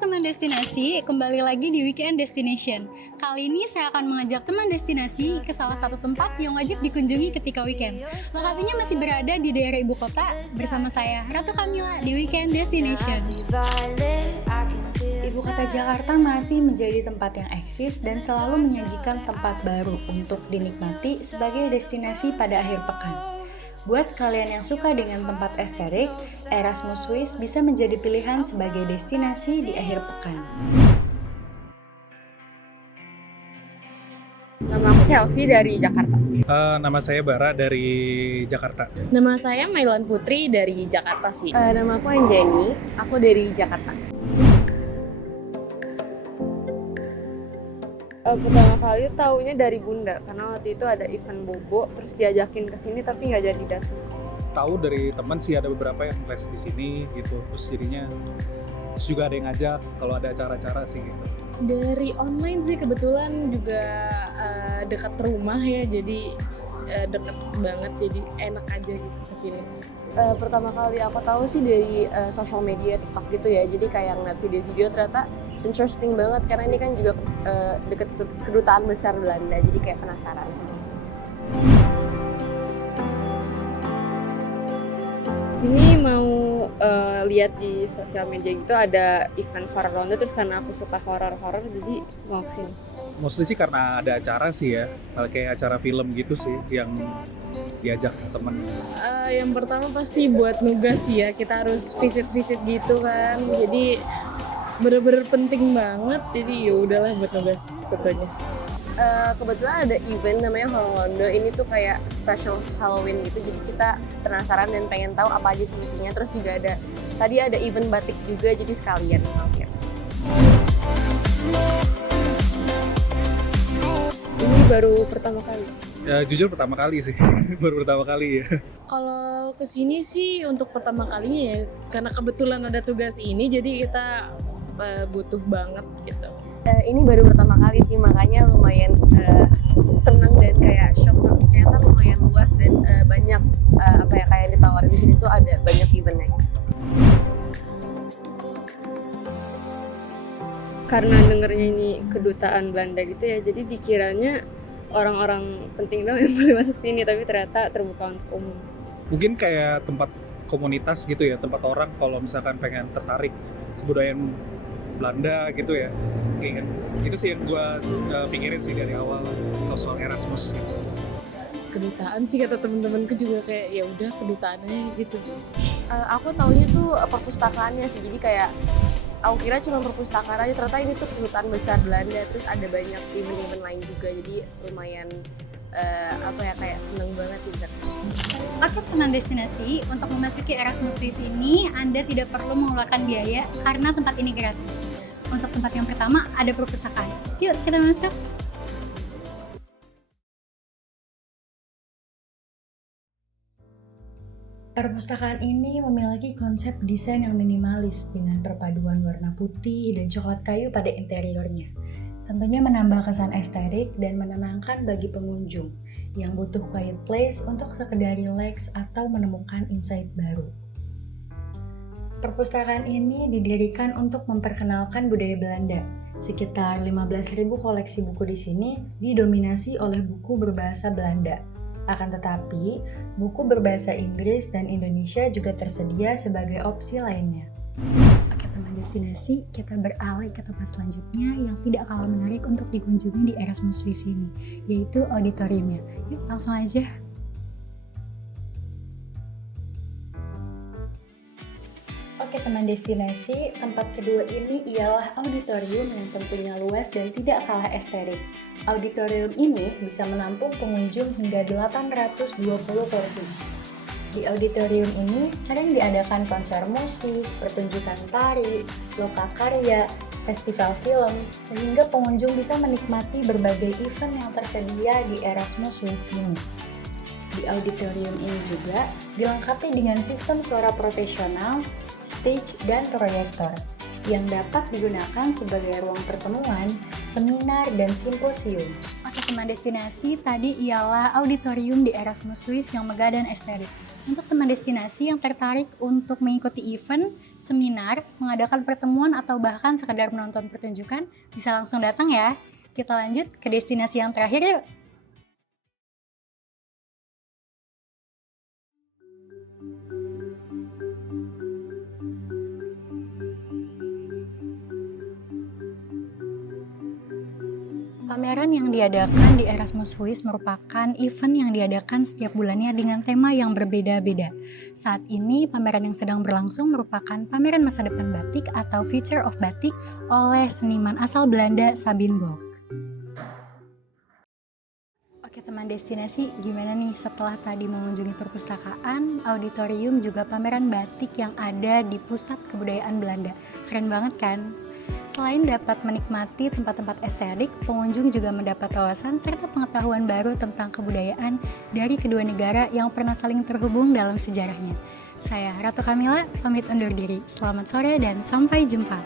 teman destinasi, kembali lagi di Weekend Destination. Kali ini saya akan mengajak teman destinasi ke salah satu tempat yang wajib dikunjungi ketika weekend. Lokasinya masih berada di daerah ibu kota, bersama saya Ratu Kamila di Weekend Destination. Ibu kota Jakarta masih menjadi tempat yang eksis dan selalu menyajikan tempat baru untuk dinikmati sebagai destinasi pada akhir pekan. Buat kalian yang suka dengan tempat estetik, Erasmus Swiss bisa menjadi pilihan sebagai destinasi di akhir pekan. Nama aku Chelsea dari Jakarta. Nama saya Bara dari Jakarta. Nama saya Mailan Putri dari Jakarta sih. Nama aku Anjani, aku dari Jakarta. Pertama kali taunya dari Bunda, karena waktu itu ada event bobo, terus diajakin ke sini tapi nggak jadi datang. Tahu dari teman sih ada beberapa yang les di sini gitu, terus jadinya terus juga ada yang ngajak kalau ada acara-acara sih gitu. Dari online sih kebetulan juga dekat rumah ya, jadi dekat banget, jadi enak aja gitu kesini. Pertama kali aku tahu sih dari social media TikTok gitu ya, jadi kayak ngeliat video-video ternyata interesting banget karena ini kan juga deket kedutaan besar Belanda, jadi kayak penasaran. Sini mau lihat di sosial media gitu ada event horror ronde, terus karena aku suka horror jadi mau kesini. Mostly sih karena ada acara sih ya, kayak acara film gitu sih yang diajak temen. Yang pertama pasti buat nugas ya, kita harus visit gitu kan, jadi bener-bener penting banget, jadi ya udahlah buat nugas tentunya. Kebetulan ada event namanya Horror Rondo, ini tuh kayak special Halloween gitu, jadi kita penasaran dan pengen tahu apa aja sih isinya. Terus juga tadi ada event batik juga, jadi sekalian mampir. Ini baru pertama kali. Ya, jujur pertama kali sih, baru pertama kali ya. Kalau kesini sih untuk pertama kalinya ya, karena kebetulan ada tugas ini, jadi kita butuh banget gitu. Ini baru pertama kali sih, makanya lumayan seneng dan kayak shock, ternyata lumayan luas dan banyak kayak ditawarin di sini tuh ada banyak eventnya. Karena dengernya ini kedutaan Belanda gitu ya, jadi dikiranya orang-orang penting dong yang boleh masuk sini, tapi ternyata terbuka untuk umum. Mungkin kayak tempat komunitas gitu ya, tempat orang kalau misalkan pengen tertarik kebudayaan Belanda gitu ya. Kayak itu sih yang gue pikirin sih dari awal soal Erasmus gitu. Kedutaan sih kata temen-temenku juga kayak ya udah kedutaannya gitu. Aku taunya tuh perpustakaannya sih, jadi kayak aku kira cuma perpustakaan aja, ternyata ini tuh kedutaan besar Belanda, terus ada banyak event-event lain juga, jadi lumayan kayak seneng banget sih. Oke teman destinasi, untuk memasuki Erasmus Swiss ini Anda tidak perlu mengeluarkan biaya karena tempat ini gratis. Untuk tempat yang pertama ada perpustakaan. Yuk kita masuk. Perpustakaan ini memiliki konsep desain yang minimalis dengan perpaduan warna putih dan coklat kayu pada interiornya. Tentunya menambah kesan estetik dan menenangkan bagi pengunjung yang butuh quiet place untuk sekedar relax atau menemukan insight baru. Perpustakaan ini didirikan untuk memperkenalkan budaya Belanda. Sekitar 15.000 koleksi buku di sini didominasi oleh buku berbahasa Belanda. Akan tetapi, buku berbahasa Inggris dan Indonesia juga tersedia sebagai opsi lainnya. Oke teman destinasi, kita beralih ke tempat selanjutnya yang tidak kalah menarik untuk dikunjungi di Erasmus Swiss ini, yaitu auditoriumnya. Yuk langsung aja. Oke teman destinasi, tempat kedua ini ialah auditorium yang tentunya luas dan tidak kalah estetik. Auditorium ini bisa menampung pengunjung hingga 820 kursi. Di auditorium ini sering diadakan konser musik, pertunjukan tari, lokakarya, festival film, sehingga pengunjung bisa menikmati berbagai event yang tersedia di Erasmus Swiss ini. Di auditorium ini juga dilengkapi dengan sistem suara profesional, stage, dan proyektor yang dapat digunakan sebagai ruang pertemuan, seminar, dan simposium. Oke teman destinasi, tadi ialah auditorium di Erasmus Swiss yang megah dan estetik. Untuk teman destinasi yang tertarik untuk mengikuti event, seminar, mengadakan pertemuan atau bahkan sekedar menonton pertunjukan, bisa langsung datang ya. Kita lanjut ke destinasi yang terakhir yuk. Pameran yang diadakan di Erasmus Swiss merupakan event yang diadakan setiap bulannya dengan tema yang berbeda-beda. Saat ini, pameran yang sedang berlangsung merupakan pameran masa depan batik atau Future of Batik oleh seniman asal Belanda Sabine Bock. Oke teman destinasi, gimana nih setelah tadi mengunjungi perpustakaan, auditorium, juga pameran batik yang ada di Pusat Kebudayaan Belanda? Keren banget kan? Selain dapat menikmati tempat-tempat estetik, pengunjung juga mendapat wawasan serta pengetahuan baru tentang kebudayaan dari kedua negara yang pernah saling terhubung dalam sejarahnya. Saya Ratu Kamila, pamit undur diri. Selamat sore dan sampai jumpa.